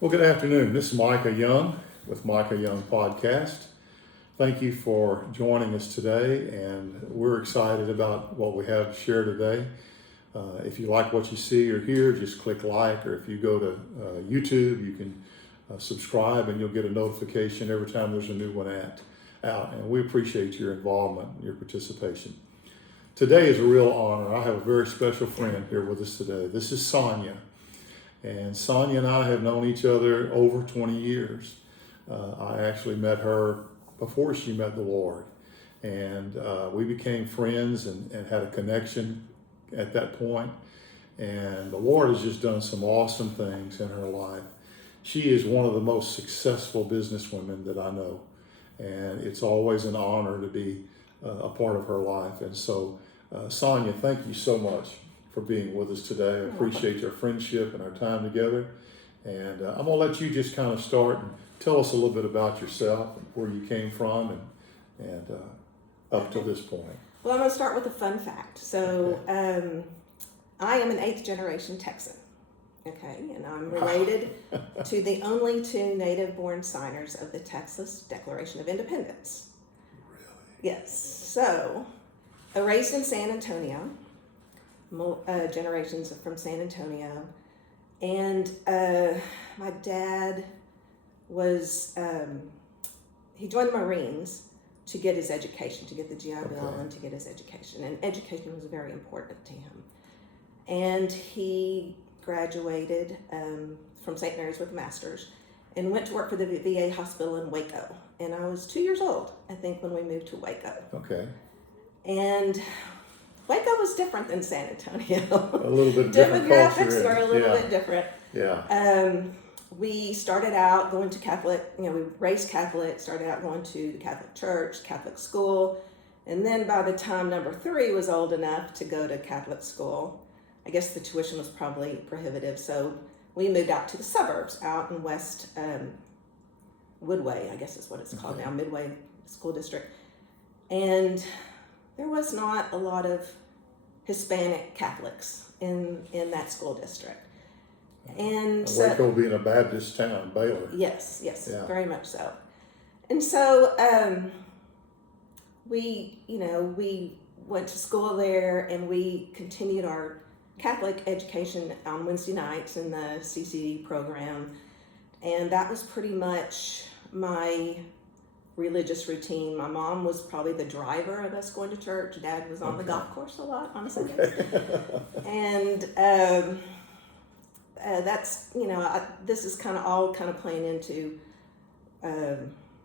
Well, good afternoon. This is Micah Young with Micah Young Podcast. Thank you for joining us today, and we're excited about what we have to share today. If you like what you see or hear, just click like, or if you go to YouTube, you can subscribe and you'll get a notification every time there's a new one out. And we appreciate your involvement, your participation. Today is a real honor. I have a very special friend here with us today. This is Sonya. And Sonya and I have known each other over 20 years. I actually met her before she met the Lord. And we became friends and had a connection at that point. And the Lord has just done some awesome things in her life. She is one of the most successful businesswomen that I know. And it's always an honor to be a part of her life. And so, Sonya, thank you so much for being with us today. I appreciate our friendship and our time together. And I'm going to let you just kind of start and tell us a little bit about yourself and where you came from and up to this point. Well, I'm going to start with a fun fact. So I am an 8th generation Texan. Okay, and I'm related to the only two native-born signers of the Texas Declaration of Independence. Really? Yes. So, raised in San Antonio, generations from San Antonio, and my dad was, he joined the Marines to get his education, to get the GI Bill and to get his education, and education was very important to him. And he graduated from St. Mary's with a master's and went to work for the VA hospital in Waco. And I was 2 years old, I think, when we moved to Waco. Okay. And Waco was different than San Antonio. A little bit different culture. Demographics were a little bit different. Yeah. We started out going to Catholic, we raised Catholic, started out going to the Catholic church, Catholic school. And then by the time number 3 was old enough to go to Catholic school, I guess the tuition was probably prohibitive. So we moved out to the suburbs, out in West Woodway, I guess is what it's called now, Midway School District. And there was not a lot of Hispanic Catholics in that school district. And so, Waco being a Baptist town, Baylor. Yes, Yeah. very much so. And so we went to school there, and we continued our Catholic education on Wednesday nights in the CCD program. And that was pretty much my religious routine. My mom was probably the driver of us going to church. Dad was on the golf course a lot on Sundays. And that's, this is kind of all playing into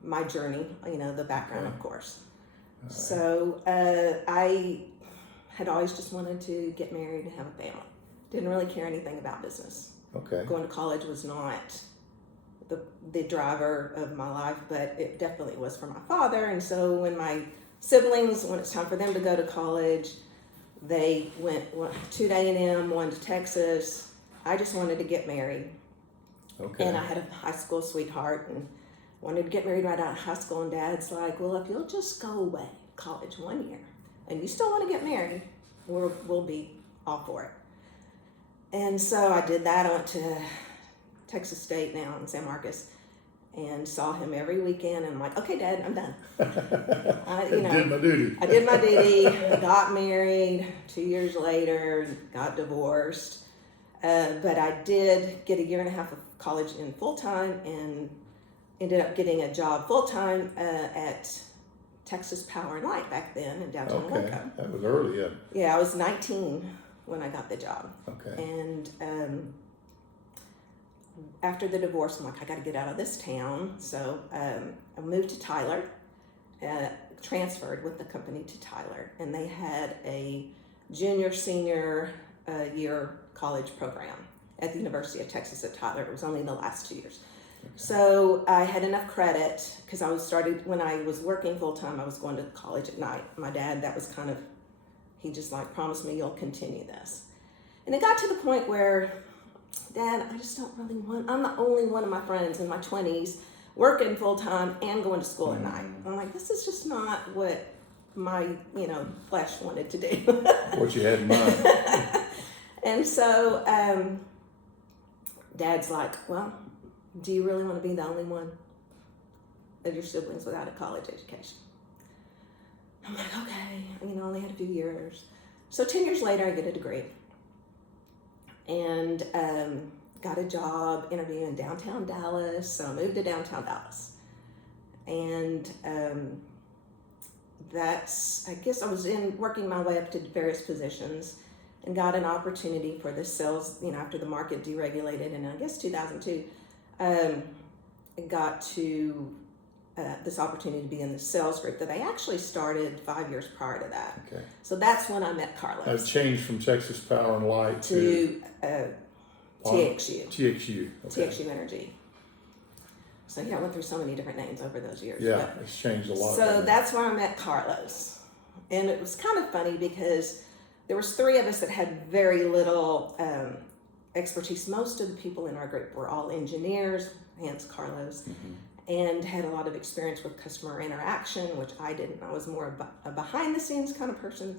my journey, the background, of course. Right. So I had always just wanted to get married and have a family. Didn't really care anything about business. Okay. Going to college was not the driver of my life, but it definitely was for my father. And so when my siblings, when it's time for them to go to college, they went two to A&M, one to Texas. I just wanted to get married. Okay. And I had a high school sweetheart and wanted to get married right out of high school. And Dad's like, well, if you'll just go away to college 1 year and you still want to get married, we'll be all for it. And so I did that. I went to Texas State now in San Marcos and saw him every weekend. And I'm like, okay, Dad, I'm done. Did my duty. I did my duty. I got married 2 years later, got divorced. But I did get a year and a half of college in full-time and ended up getting a job full-time at Texas Power and Light back then in downtown Waco. That was early, yeah. Yeah, I was 19 when I got the job. Okay. And after the divorce, I'm like, I got to get out of this town. So I moved to Tyler, transferred with the company to Tyler, and they had a junior-senior year college program at the University of Texas at Tyler. It was only the last 2 years. Okay. So I had enough credit because when I was working full time, I was going to college at night. My dad, that was he just promised me you'll continue this. And it got to the point where, Dad, I just don't really I'm the only one of my friends in my 20s working full time and going to school at night. I'm like, this is just not what my, flesh wanted to do. What you had in mind. And so Dad's like, well, do you really want to be the only one of your siblings without a college education? I'm like, okay, I only had a few years. So 10 years later, I get a degree and got a job interview in downtown Dallas. So I moved to downtown Dallas. And I guess I was working my way up to various positions and got an opportunity for the sales, after the market deregulated in, I guess, 2002. I got to this opportunity to be in the sales group that I actually started 5 years prior to that. Okay. So that's when I met Carlos. I've changed from Texas Power and Light to TXU. TXU. Okay. TXU Energy. So I went through so many different names over those years. Yeah, it's changed a lot. So that's where I met Carlos. And it was kind of funny because there was three of us that had very little expertise. Most of the people in our group were all engineers, hence Carlos, and had a lot of experience with customer interaction, which I didn't. I was more a behind the scenes kind of person.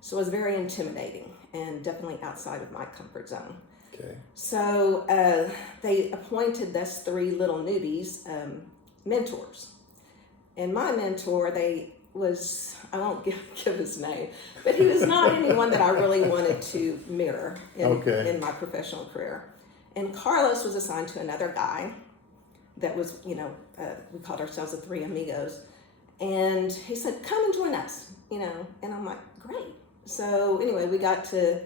So it was very intimidating and definitely outside of my comfort zone. Okay. So they appointed us three little newbies mentors. And my mentor, I won't give his name, but he was not anyone that I really wanted to mirror in my professional career. And Carlos was assigned to another guy that was, we called ourselves the Three Amigos. And he said, come and join us, and I'm like, great. So anyway, we got to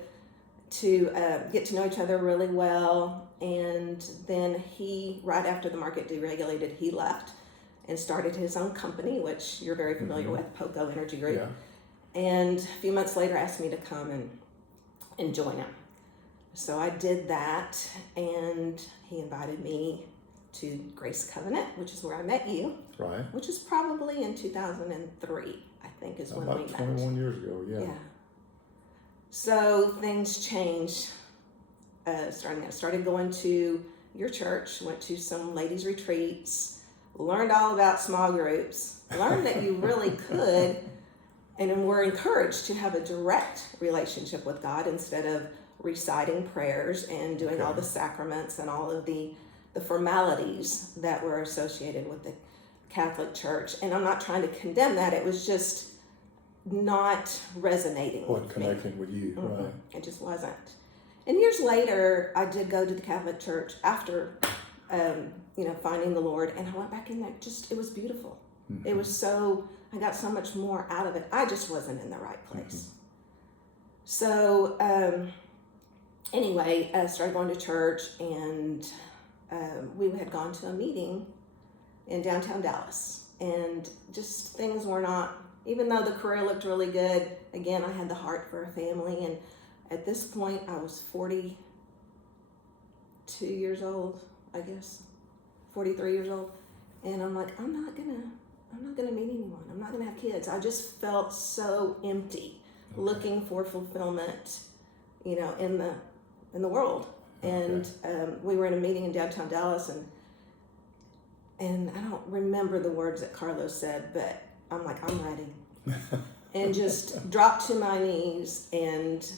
get to know each other really well. And then he, right after the market deregulated, he left and started his own company, which you're very familiar with, Poco Energy Group. Yeah. And a few months later asked me to come and join him. So I did that, and he invited me to Grace Covenant, which is where I met you. Right. Which is probably in 2003, I think is when we met. About 21 years ago, yeah. So things changed. I started going to your church, went to some ladies' retreats, learned all about small groups, learned that you really could, and were encouraged to have a direct relationship with God instead of reciting prayers and doing all the sacraments and all of the formalities that were associated with the Catholic Church. And I'm not trying to condemn that. It was just not resonating with me. Connecting with you, right. It just wasn't. And years later, I did go to the Catholic Church after, finding the Lord, and I went back in there. It was beautiful. It was I got so much more out of it. I just wasn't in the right place. So, anyway, I started going to church, and we had gone to a meeting in downtown Dallas, and just things were not, even though the career looked really good, again, I had the heart for a family, and at this point, I was 42 years old, I guess, 43 years old, and I'm like, I'm not gonna meet anyone. I'm not gonna have kids. I just felt so empty, looking for fulfillment, in the world. And we were in a meeting in downtown Dallas, and I don't remember the words that Carlos said, but I'm like, I'm ready. And just dropped to my knees, and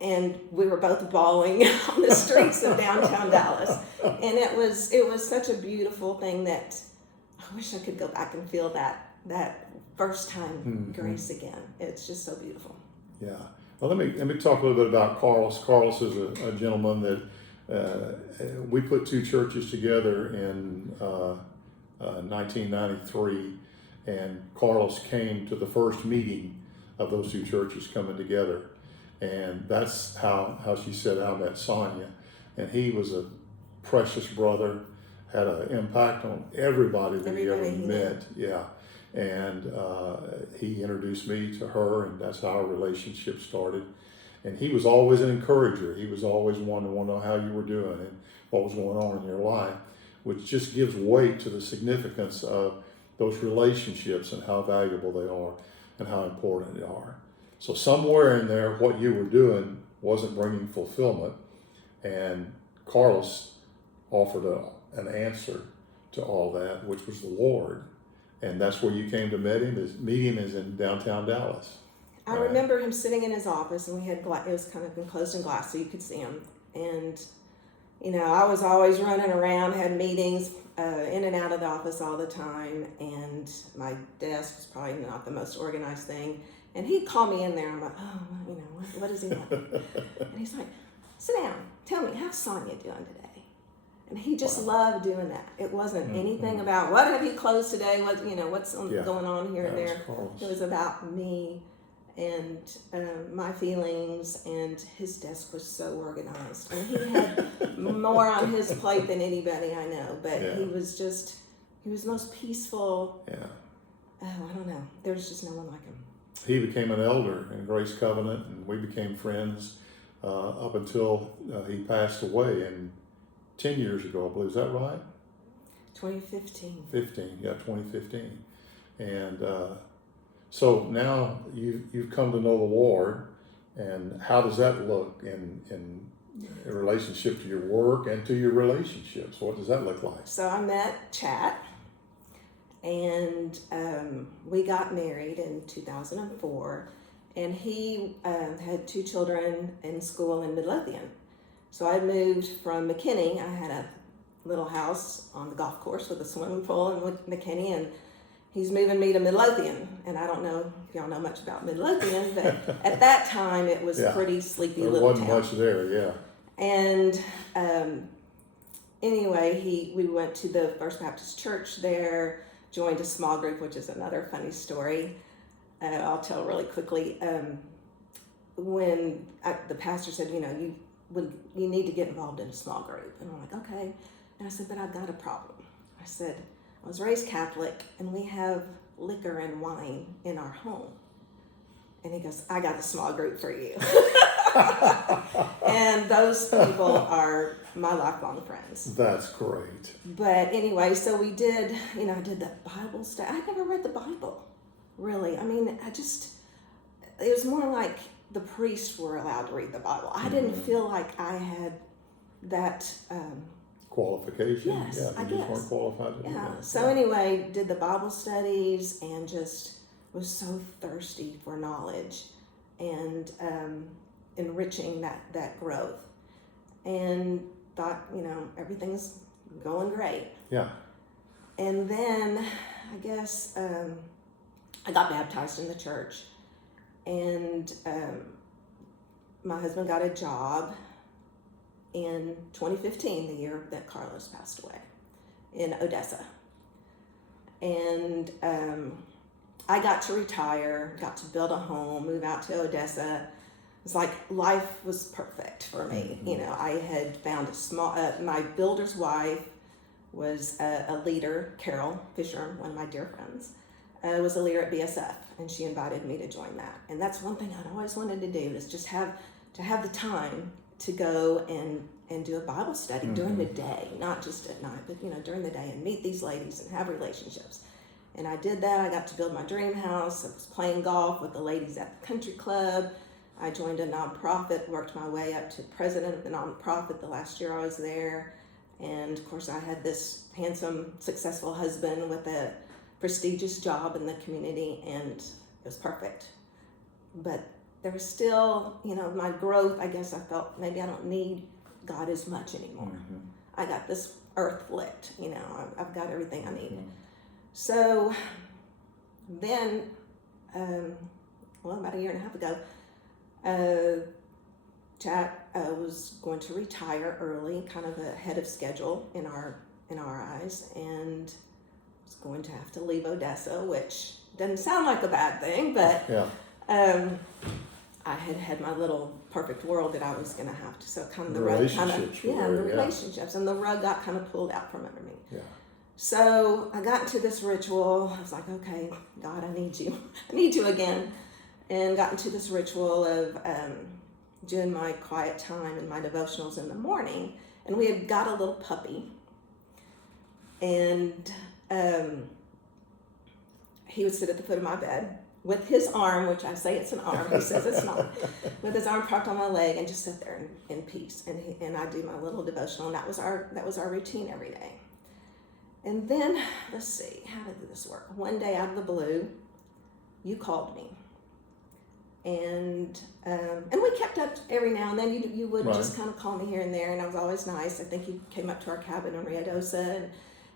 and we were both bawling on the streets of downtown Dallas. And it was such a beautiful thing that I wish I could go back and feel that first time grace again. It's just so beautiful. Yeah. Well, let me talk a little bit about Carlos. Carlos is a gentleman that we put two churches together in 1993, and Carlos came to the first meeting of those two churches coming together, and that's how she said I met Sonya. And he was a precious brother, had an impact on everybody that he ever met. Yeah. And he introduced me to her, and that's how our relationship started. And he was always an encourager. He was always one to want to know how you were doing and what was going on in your life, which just gives weight to the significance of those relationships and how valuable they are and how important they are. So somewhere in there, what you were doing wasn't bringing fulfillment, and Carlos offered an answer to all that, which was the Lord. And that's where you came to meet him. His meeting is in downtown Dallas. I remember him sitting in his office, and it was kind of enclosed in glass, so you could see him. And I was always running around, had meetings in and out of the office all the time, and my desk was probably not the most organized thing. And he'd call me in there, and I'm like, oh, what does he want? And he's like, sit down, tell me, how's Sonya doing today? And he just loved doing that. It wasn't anything about, what have you closed today? What's going on here and there. It was about me and my feelings, and his desk was so organized. And he had more on his plate than anybody I know, but he was the most peaceful. Yeah. Oh, I don't know. There's just no one like him. He became an elder in Grace Covenant, and we became friends up until he passed away 10 years ago, I believe. Is that right? 2015. 2015. And so now you've come to know the Lord, and how does that look in relationship to your work and to your relationships? What does that look like? So I met Chat, and we got married in 2004, and he had 2 children in school in Midlothian. So I moved from McKinney. I had a little house on the golf course with a swimming pool in McKinney, and he's moving me to Midlothian. And I don't know if y'all know much about Midlothian, but at that time it was a pretty sleepy little town. There wasn't much there, yeah. And anyway, we went to the First Baptist Church there, joined a small group, which is another funny story. I'll tell really quickly. When the pastor said, you need to get involved in a small group. And I'm like, okay. And I said, but I've got a problem. I said, I was raised Catholic, and we have liquor and wine in our home. And he goes, I got a small group for you. And those people are my lifelong friends. That's great. But anyway, so we did, I did the Bible study. I never read the Bible, really. I mean, it was more like the priests were allowed to read the Bible. I didn't feel like I had that qualification. Yes, I guess. Just weren't qualified to do that. So anyway, did the Bible studies and just was so thirsty for knowledge and enriching that growth, and thought, everything's going great. Yeah. And then I guess I got baptized in the church. And my husband got a job in 2015, the year that Carlos passed away, in Odessa. And I got to retire, got to build a home, move out to Odessa. It's like life was perfect for me. I had found my builder's wife was a leader, Carol Fisher, one of my dear friends. Was a leader at BSF, and she invited me to join that. And that's one thing I'd always wanted to do, is just have the time to go and do a Bible study during the day, not just at night, but during the day, and meet these ladies and have relationships. And I did that. I got to build my dream house. I was playing golf with the ladies at the country club. I joined a nonprofit, worked my way up to president of the nonprofit the last year I was there. And of course I had this handsome, successful husband with a prestigious job in the community, and it was perfect. But there was still, my growth. I guess I felt maybe I don't need God as much anymore. I got this earth licked, I've got everything I need. So then, about a year and a half ago, Chad was going to retire early, kind of ahead of schedule in our eyes, and was going to have to leave Odessa, which doesn't sound like a bad thing, but I had my little perfect world that I was going to have to. So kind of the rug relationships, and the rug got kind of pulled out from under me. Yeah. So I got into this ritual. I was like, okay, God, I need you. I need you again. And got into this ritual of doing my quiet time and my devotionals in the morning. And we had got a little puppy. And he would sit at the foot of my bed with his arm, which I say it's an arm, he says it's not, with his arm propped on my leg, and just sit there in peace. And I do my little devotional, and that was our routine every day. And then, let's see, how did this work? One day out of the blue, you called me. And we kept up every now and then. You would Right. just kind of call me here and there, and I was always nice. I think you came up to our cabin in Rediscovering,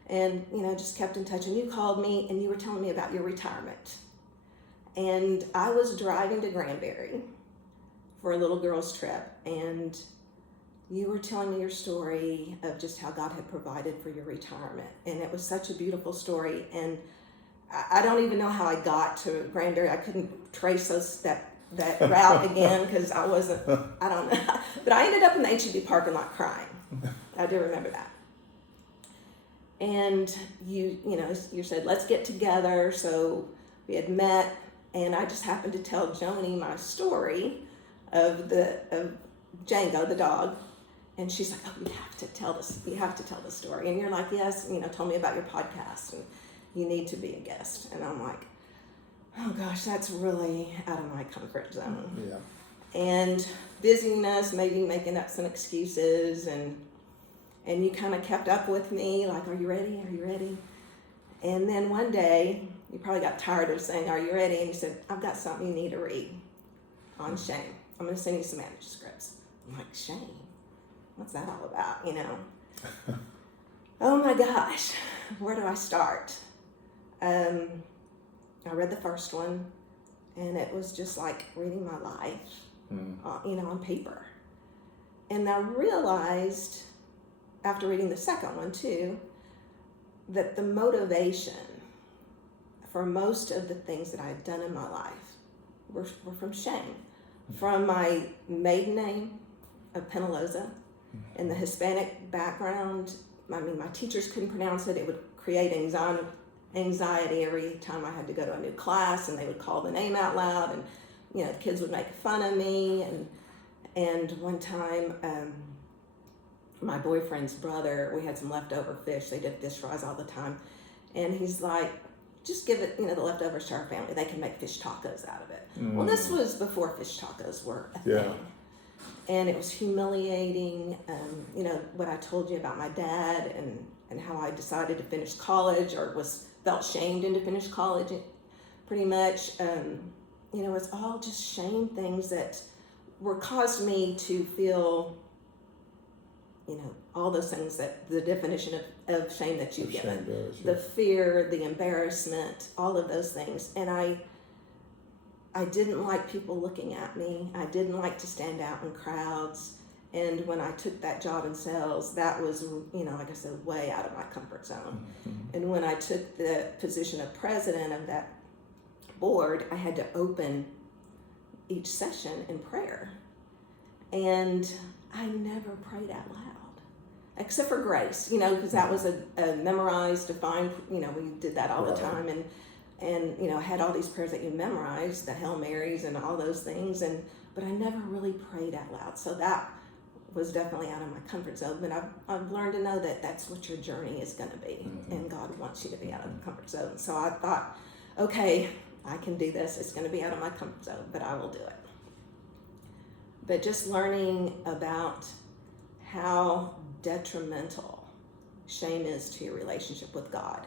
and just kept in touch. And you called me, and you were telling me about your retirement. And I was driving to Granbury for a little girls' trip, and you were telling me your story of just how God had provided for your retirement. And it was such a beautiful story. And I don't even know how I got to Granbury. I couldn't trace that route again because I don't know. But I ended up in the HEB parking lot crying. I do remember that. And you said, let's get together. So we had met, and I just happened to tell Joni my story of Django, the dog. And she's like, oh, you have to tell this story. And you're like, yes, tell me about your podcast, and you need to be a guest. And I'm like, oh gosh, that's really out of my comfort zone. Yeah. And busyness, maybe making up some excuses, and you kind of kept up with me, like, are you ready? Are you ready? And then one day, you probably got tired of saying, are you ready? And you said, I've got something you need to read on shame. I'm going to send you some manuscripts. I'm like, shame? What's that all about, Oh my gosh, where do I start? I read the first one, and it was just like reading my life, on paper. And I realized, after reading the second one too, that the motivation for most of the things that I had done in my life were from shame. From my maiden name of Penaloza, and the Hispanic background, my teachers couldn't pronounce it. It would create anxiety every time I had to go to a new class, and they would call the name out loud, and the kids would make fun of me. And one time, my boyfriend's brother, we had some leftover fish. They did fish fries all the time, and he's like, just give it, the leftovers to our family. They can make fish tacos out of it. Well, this was before fish tacos were a thing. And it was humiliating. What I told you about my dad, and how I decided to finish college, or felt shamed into finish college, pretty much. It's all just shame things that caused me to feel, all those things, that the definition of shame that you've given. The fear, the embarrassment, all of those things. And I didn't like people looking at me. I didn't like to stand out in crowds. And when I took that job in sales, that was, like I said, way out of my comfort zone. Mm-hmm. And when I took the position of president of that board, I had to open each session in prayer. And I never prayed out loud, except for grace, because that was a memorized, defined, we did that all the time. And I had all these prayers that you memorized, the Hail Marys and all those things, but I never really prayed out loud. So that was definitely out of my comfort zone. But I've learned to know that that's what your journey is going to be, and God wants you to be out of the comfort zone. So I thought, okay, I can do this. It's going to be out of my comfort zone, but I will do it. But just learning about how detrimental shame is to your relationship with God.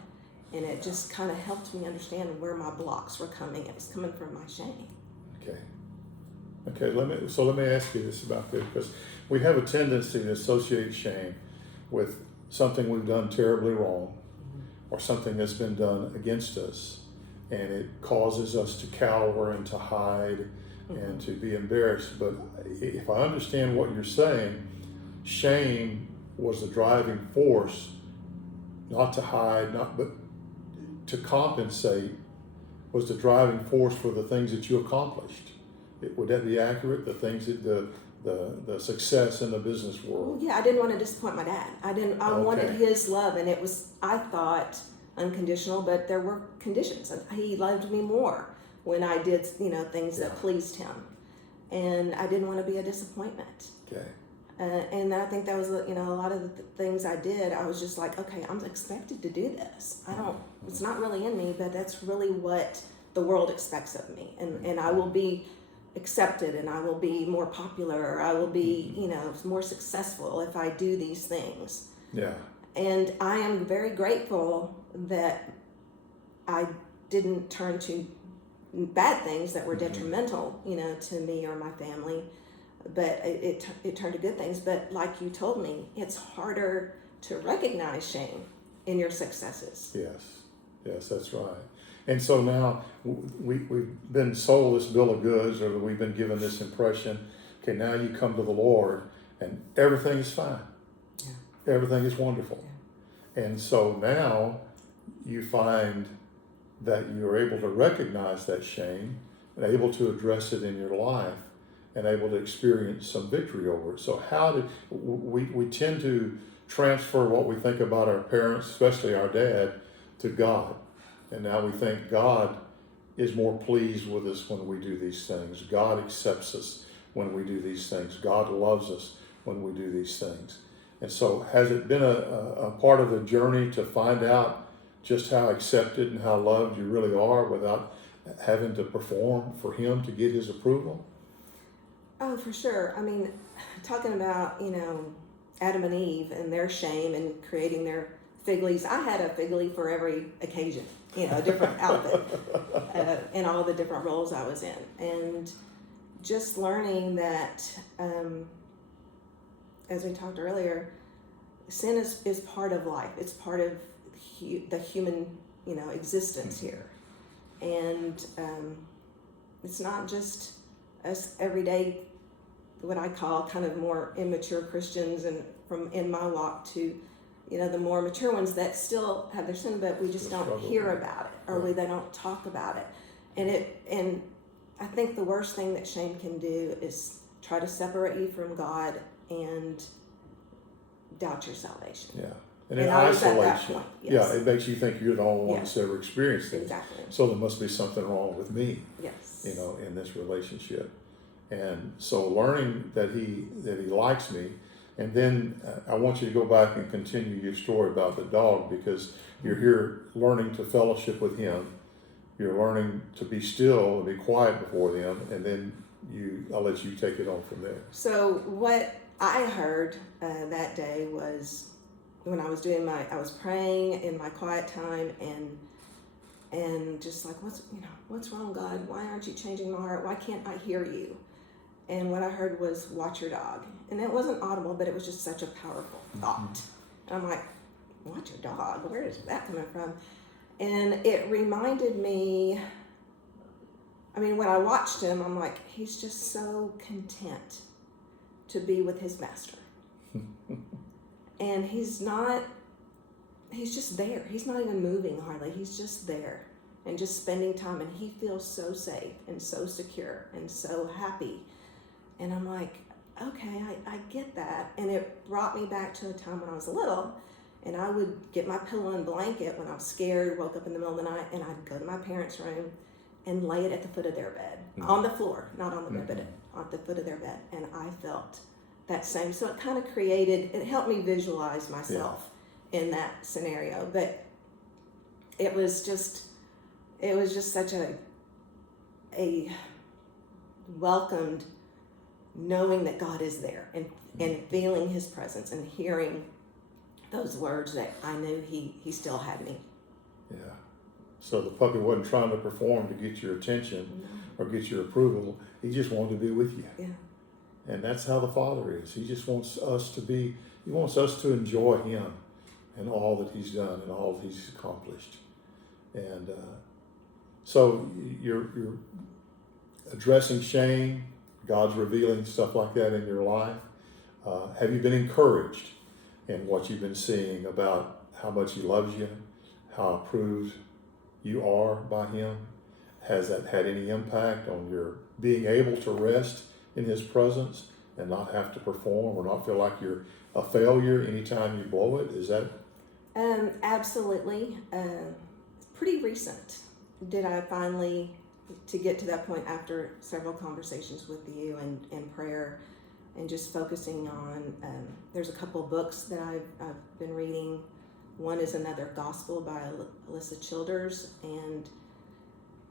And it just kind of helped me understand where my blocks were coming. It was coming from my shame. Okay. Let me ask you this about this, because we have a tendency to associate shame with something we've done terribly wrong, or something that's been done against us, and it causes us to cower and to hide and to be embarrassed. But if I understand what you're saying, shame was the driving force, not to hide, but to compensate, was the driving force for the things that you accomplished. Would that be accurate? The things that the success in the business world. Yeah, I didn't want to disappoint my dad. I wanted his love, and it was, I thought, unconditional, but there were conditions. He loved me more when I did, things that pleased him, and I didn't want to be a disappointment. Okay. And I think that was, a lot of the things I did. I was just like, okay, I'm expected to do this. It's not really in me, but that's really what the world expects of me. And I will be accepted, and I will be more popular, or I will be, more successful if I do these things. Yeah. And I am very grateful that I didn't turn to, bad things that were detrimental, to me or my family, but it turned to good things. But like you told me, it's harder to recognize shame in your successes. Yes, that's right. And so now we've been sold this bill of goods, or we've been given this impression, okay, now you come to the Lord and everything is fine. Yeah. Everything is wonderful. Yeah. And so now you find that you're able to recognize that shame and able to address it in your life and able to experience some victory over it. So how did we tend to transfer what we think about our parents, especially our dad, to God. And now we think God is more pleased with us when we do these things. God accepts us when we do these things. God loves us when we do these things. And so has it been a part of the journey to find out just how accepted and how loved you really are without having to perform for Him to get His approval? Oh, for sure. I mean, talking about, Adam and Eve and their shame and creating their fig leaves. I had a fig leaf for every occasion, a different outfit in all the different roles I was in. And just learning that, as we talked earlier, sin is part of life. It's part of the human, existence here. And it's not just us everyday, what I call kind of more immature Christians, and from in my walk to, the more mature ones that still have their sin, but we just don't hear about it, or they don't talk about it. And I think the worst thing that shame can do is try to separate you from God and doubt your salvation. Yeah. And in isolation, yes. It makes you think you're the only one that's ever experienced it. Exactly. So there must be something wrong with me. Yes. In this relationship. And so learning that he likes me, and then I want you to go back and continue your story about the dog, because you're here learning to fellowship with him. You're learning to be still and be quiet before him, and then I'll let you take it on from there. So what I heard that day was, when I was I was praying in my quiet time and just like, what's wrong, God? Why aren't you changing my heart? Why can't I hear you? And what I heard was, watch your dog. And it wasn't audible, but it was just such a powerful thought. And I'm like, watch your dog? Where is that coming from? And it reminded me, when I watched him, I'm like, he's just so content to be with his master. And he's just there. He's not even moving hardly. He's just there and just spending time. And he feels so safe and so secure and so happy. And I'm like, okay, I get that. And it brought me back to a time when I was little, and I would get my pillow and blanket when I was scared, woke up in the middle of the night, and I'd go to my parents' room and lay it at the foot of their bed, on the floor, not on the bed, but at the foot of their bed. And I felt that same. So it kind of it helped me visualize myself in that scenario. But it was just such a welcomed, knowing that God is there and feeling his presence and hearing those words that I knew he still had me. Yeah. So the puppy wasn't trying to perform to get your attention or get your approval. He just wanted to be with you. Yeah. And that's how the Father is. He just wants us to enjoy him and all that he's done and all that he's accomplished. And so you're addressing shame. God's revealing stuff like that in your life. Have you been encouraged in what you've been seeing about how much he loves you, how approved you are by him? Has that had any impact on your being able to rest in his presence and not have to perform or not feel like you're a failure anytime you blow it? Is that? Absolutely. Pretty recent did I finally, to get to that point after several conversations with you and prayer and just focusing on, there's a couple books that I've been reading. One is Another Gospel by Alyssa Childers, and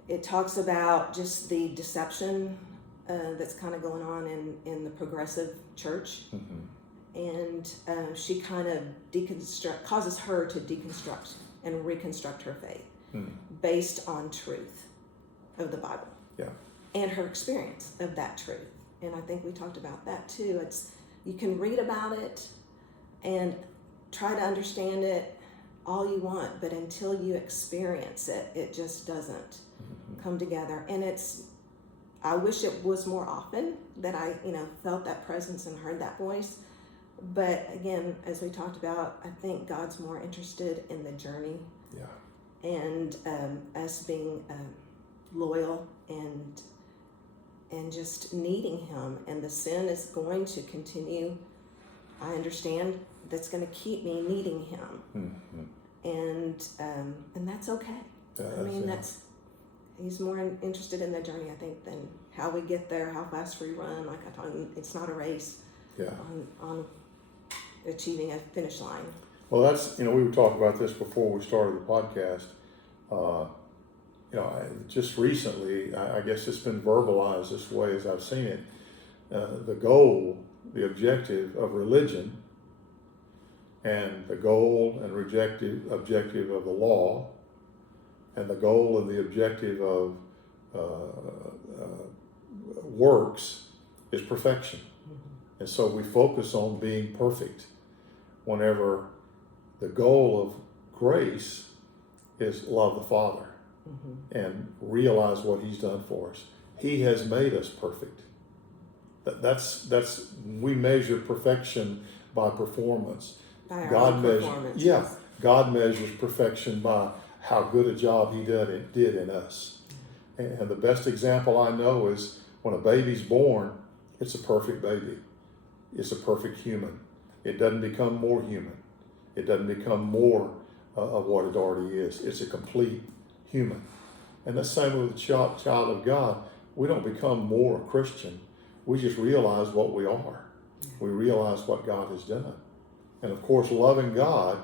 it talks about just the deception that's kind of going on in the progressive church. And she kind of causes her to deconstruct and reconstruct her faith based on truth. of the Bible. Yeah. And her experience of that truth. And I think we talked about that too. You can read about it and try to understand it all you want, but until you experience it, it just doesn't come together. And I wish it was more often that I, felt that presence and heard that voice. But again, as we talked about, I think God's more interested in the journey. Yeah. And us being loyal and just needing Him. And the sin is going to continue. I understand that's going to keep me needing Him. And that's okay. He's more interested in the journey, I think, than how we get there, how fast we run. Like I told him, it's not a race. Yeah. On achieving a finish line. Well, that's, we were talking about this before we started the podcast. Just recently, I guess it's been verbalized this way as I've seen it. The goal, the objective of religion, and the goal and objective of the law, and the goal and the objective of works is perfection. And so we focus on being perfect whenever the goal of grace is love the Father and realize what He's done for us. He has made us perfect. That's we measure perfection by performance. By our God own measures, performance. yeah, God measures perfection by how good a job He did in us. And the best example I know is when a baby's born, it's a perfect baby. It's a perfect human. It doesn't become more human. It doesn't become more of what it already is. It's a complete human. And the same with the child of God. We don't become more a Christian. We just realize what we are. We realize what God has done. And of course, loving God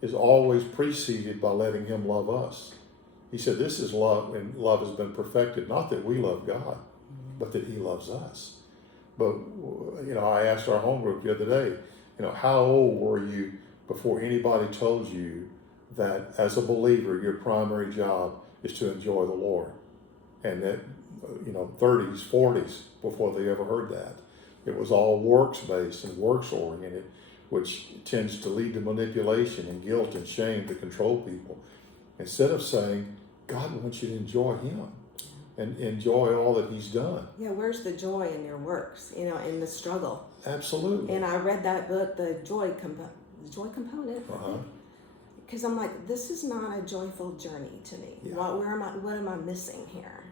is always preceded by letting Him love us. He said, this is love, and love has been perfected. Not that we love God, but that He loves us. But, I asked our home group the other day, how old were you before anybody told you that as a believer, your primary job is to enjoy the Lord? And that, 30s, 40s, before they ever heard that. It was all works-based and works-oriented, which tends to lead to manipulation and guilt and shame to control people. Instead of saying, God wants you to enjoy Him and enjoy all that He's done. Yeah, where's the joy in your works, in the struggle? Absolutely. And I read that book, the joy component, because I'm like, this is not a joyful journey to me. Yeah. What am I missing here?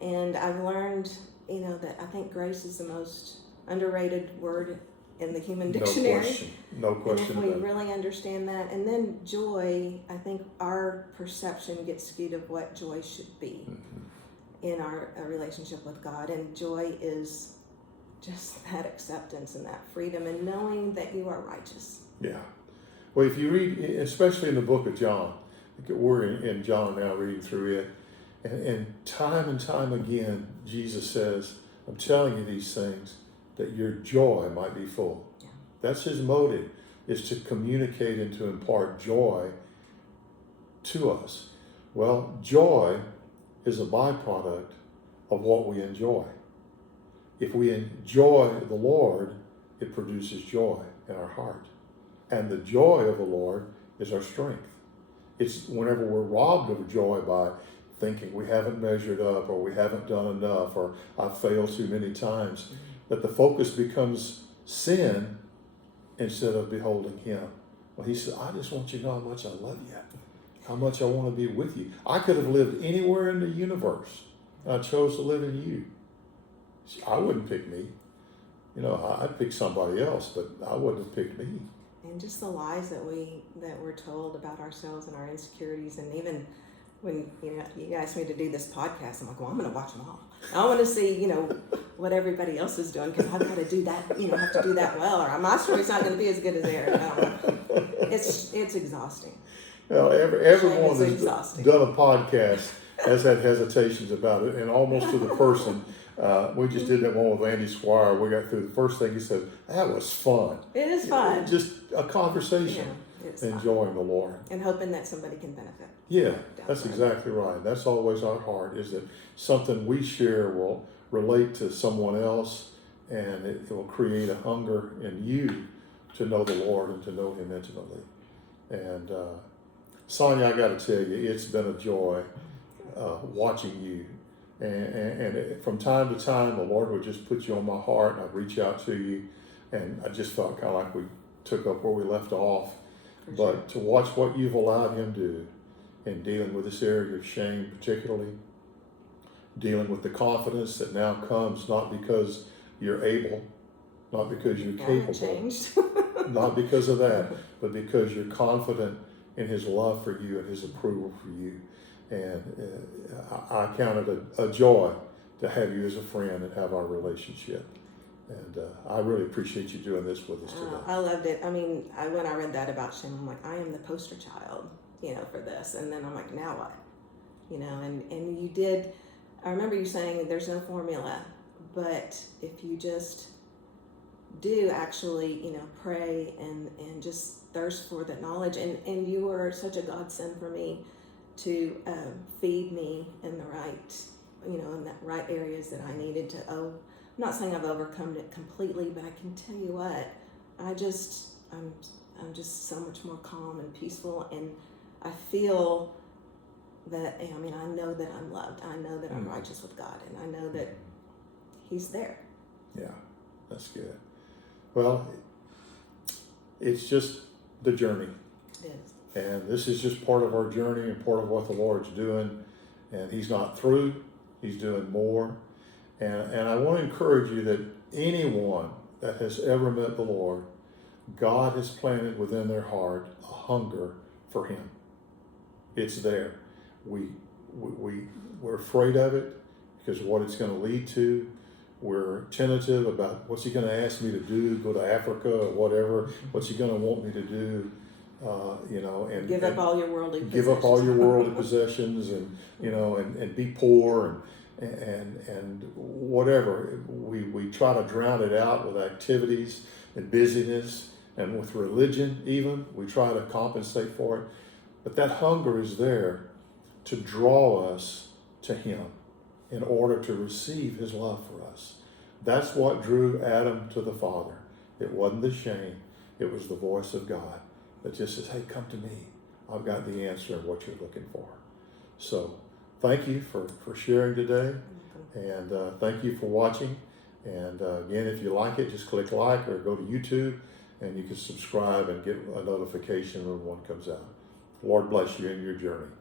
And I've learned, that I think grace is the most underrated word in the human dictionary. No question and if about we really understand that, and then joy, I think our perception gets skewed of what joy should be in our relationship with God. And joy is just that acceptance and that freedom and knowing that you are righteous. Yeah. Well, if you read, especially in the book of John, we're in John now reading through it, and time again, Jesus says, I'm telling you these things that your joy might be full. Yeah. That's His motive, is to communicate and to impart joy to us. Well, joy is a byproduct of what we enjoy. If we enjoy the Lord, it produces joy in our heart. And the joy of the Lord is our strength. It's whenever we're robbed of joy by thinking we haven't measured up or we haven't done enough or I've failed too many times, that the focus becomes sin instead of beholding Him. Well, He said, I just want you to know how much I love you, how much I want to be with you. I could have lived anywhere in the universe, and I chose to live in you. I wouldn't pick me. I'd pick somebody else, but I wouldn't have picked me. And just the lies that we're told about ourselves and our insecurities, and even when you asked me to do this podcast, I'm like, well, I'm going to watch them all. I want to see what everybody else is doing, because I've got to do that. Have to do that well, or my story's not going to be as good as theirs. It's exhausting. Everyone who's done a podcast has had hesitations about it, and almost to the person. We just did that one with Andy Squire. We got through the first thing he said, that was fun. It is fun. Just a conversation. It's fun. enjoying the Lord. And hoping that somebody can benefit. Yeah, down that's the road. exactly right. That's always our heart, is that something we share will relate to someone else, and it will create a hunger in you to know the Lord and to know Him intimately. And Sonya, I got to tell you, it's been a joy watching you. And from time to time, the Lord would just put you on my heart, and I'd reach out to you, and I just felt kind of like we took up where we left off. But to watch what you've allowed Him do in dealing with this area of shame, particularly dealing with the confidence that now comes not because you're able, not because you're capable, Changed. not because of that, but because you're confident in His love for you and His approval for you. And I count it a joy to have you as a friend and have our relationship. And I really appreciate you doing this with us today. I loved it. I mean, when I read that about shame, I'm like, I am the poster child, for this. And then I'm like, now what? And you did, I remember you saying there's no formula, but if you just do actually, pray and just thirst for that knowledge. And you were such a godsend for me to feed me in the right, in that right areas that I needed to. I'm not saying I've overcome it completely, but I can tell you what, I'm just so much more calm and peaceful, and I feel that, I know that I'm loved. I know that I'm righteous with God, and I know that He's there. Yeah, that's good. Well, it's just the journey. It is. And this is just part of our journey and part of what the Lord's doing. And He's not through. He's doing more. And I want to encourage you that anyone that has ever met the Lord, God has planted within their heart a hunger for Him. It's there. We're afraid of it because of what it's going to lead to. We're tentative about what's He going to ask me to do, go to Africa or whatever. What's He going to want me to do? And give up all your worldly possessions. Give up all your worldly possessions, and be poor and whatever. We try to drown it out with activities and busyness and with religion even. We try to compensate for it. But that hunger is there to draw us to Him in order to receive His love for us. That's what drew Adam to the Father. It wasn't the shame. It was the voice of God that just says, hey, come to me. I've got the answer in what you're looking for. So thank you for sharing today. And thank you for watching. And again, if you like it, just click like or go to YouTube and you can subscribe and get a notification when one comes out. Lord bless you in your journey.